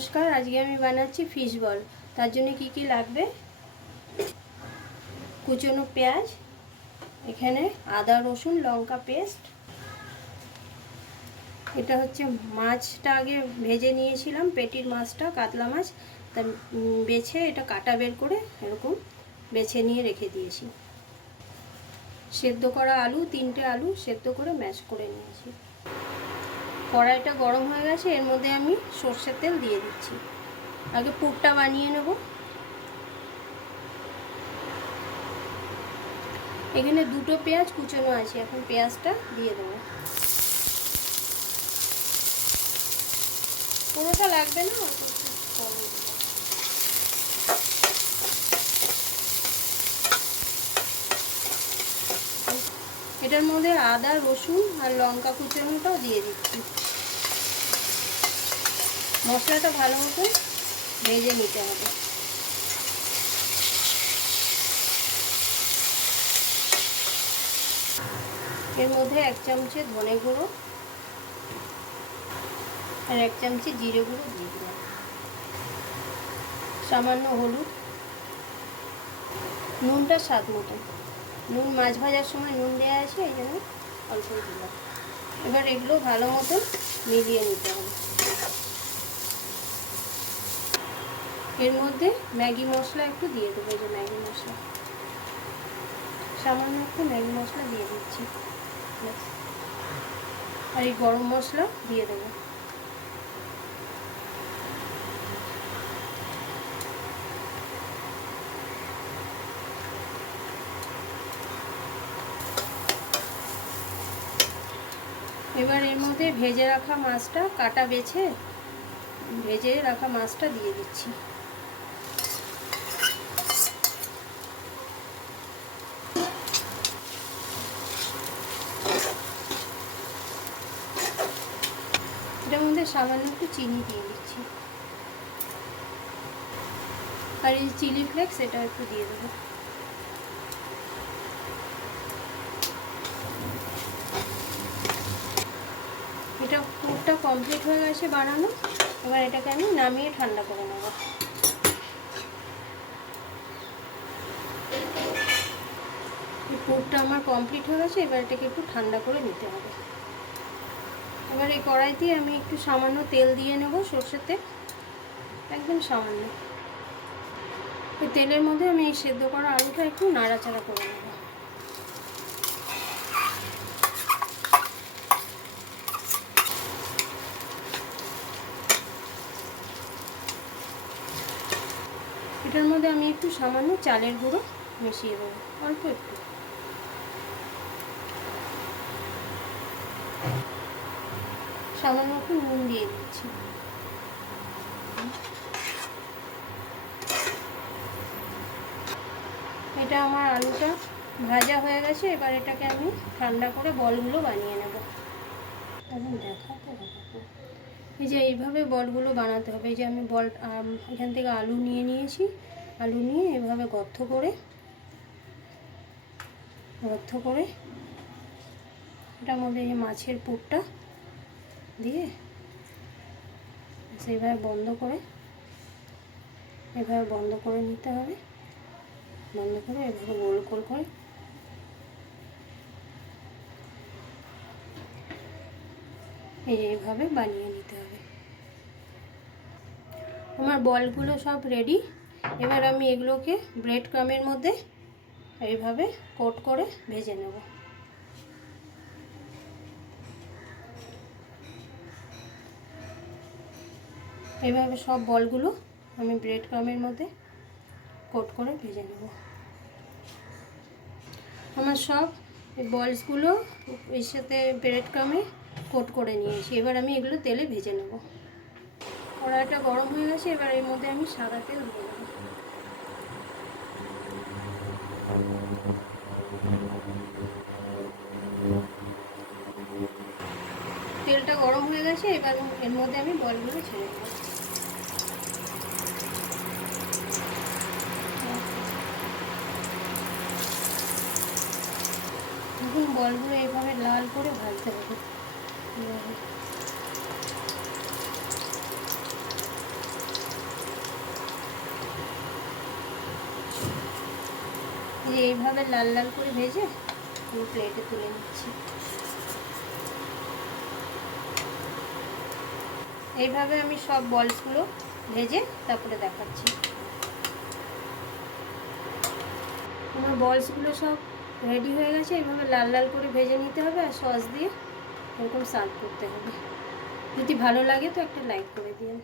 নমস্কার, আজকে আমি বানাচ্ছি ফিশ বল। তার জন্য কি কি লাগবে: কুচনো পেঁয়াজ, এখানে আদা রসুন লঙ্কা পেস্ট, এটা হচ্ছে মাছটা আগে ভেজে নিয়েছিলাম, পেটির মাছটা কাতলা মাছ, তা বেছে এটা কাটা বের করে এরকম বেছে নিয়ে রেখে দিয়েছি। সেদ্ধ করা আলু, 3টে আলু সেদ্ধ করে ম্যাশ করে নিয়েছি। কড়াইটা গরম হয়ে গেছে, এর মধ্যে আমি সর্ষের তেল দিয়ে দিচ্ছি। আগে পুরটা বানিয়ে নেব। এখানে 2টো পেঁয়াজ কুচনো আছে, এখন পেঁয়াজটা দিয়ে দেবো। পুরোটা লাগবে না, অল্প একটু কম দেবো। এটার মধ্যে আদা রসুন আর লঙ্কা কুচনোটাও দিয়ে দিচ্ছি। মশলাটা ভালো মতো ভেজে নিতে হবে। এর মধ্যে 1 চামচে ধনে গুঁড়ো আর 1 চামচে জিরে গুঁড়ো দিয়ে দিলাম, সামান্য হলুদ, নুনটা স্বাদ মতো। নুন মাছ ভাজার সময় নুন দেওয়া আছে, এই জন্য অল্প দিলাম। এবার এগুলো ভালো মতো মিলিয়ে নিতে হবে। এর মধ্যে ম্যাগি মশলা একটু দিয়ে দেবো, এই যে ম্যাগি মশলা, সামান্য একটু ম্যাগি মশলা দিয়ে দিচ্ছি, আর এই গরম মশলা দিয়ে দেবো। এবার এর মধ্যে ভেজে রাখা মাছটা, কাটা বেছে ভেজে রাখা মাছটা দিয়ে দিচ্ছি। এটার মধ্যে সামান্য একটু চিনি দিয়ে দিচ্ছি, আর এই চিলি ফ্লেক্স এটা একটু দিয়ে দেবো। এটা পুরটা কমপ্লিট হয়ে গেছে বানানো। এবার এটাকে আমি নামিয়ে ঠান্ডা করে নেব। পুরটা আমার কমপ্লিট হয়ে গেছে, এবার এটাকে একটু ঠান্ডা করে নিতে হবে। এবার এই কড়াইতে আমি একটু সামান্য তেল দিয়ে নেব, সর্ষের তেল, একদম সামান্য। এই তেলের মধ্যে আমি এই সেদ্ধ করা আলুটা একটু নাড়াচাড়া করে নেব। এটার মধ্যে আমি একটু সামান্য চালের গুঁড়ো মিশিয়ে দেবো, অল্প একটু। সামান্য একটু নুন দিয়ে দিচ্ছি। এটা আমার আলুটা ভাজা হয়ে গেছে, এবার এটাকে আমি ঠান্ডা করে বলগুলো বানিয়ে নেব। এখন দেখাবো, এই যে এইভাবে বলগুলো বানাতে হবে। এই যে আমি বল এখান থেকে আলু নিয়ে নিয়েছি, আলু নিয়ে এভাবে গর্ত করে এটার মধ্যে এই মাছের পুরটা দিয়ে সেইভাবে বন্ধ করে নিতে হবে। বন্ধ করে এভাবে গোল গোল করে এইভাবে বানিয়ে নিতে হবে। আমার বলগুলো সব রেডি। এবার আমি এগুলোকে ব্রেড ক্রামের মধ্যে এইভাবে কোট করে ভেজে নেব। এইভাবে সব বলগুলো আমি ব্রেড ক্রামের মধ্যে কোট করে ভেজে নেব। আমার সব বলসগুলো এর সাথে ব্রেড ক্রামে কোট করে নিয়েছি। এবার আমি এগুলো তেলে ভেজে নেব। কড়াইটা গরম হয়ে গেছে, এবার এর মধ্যে আমি সাদা তেল দিয়ে দেবো। তেলটা গরম হয়ে গেছে, এবার এর মধ্যে আমি বলগুলো ছেড়ে দেবো। এখন বলগুলো এইভাবে লাল করে ভাজতে হবে। এইভাবে লাল লাল করে ভেজে আমি প্লেটে তুলে নিচ্ছি। এইভাবে আমি সব বলসগুলো ভেজে তারপরে দেখাচ্ছি। আমার বলসগুলো সব রেডি হয়ে গেছে। এইভাবে লাল লাল করে ভেজে নিতে হবে আর সস দিয়ে এরকম সার্ভ করতে হবে। যদি ভালো লাগে তো একটা লাইক করে দিন।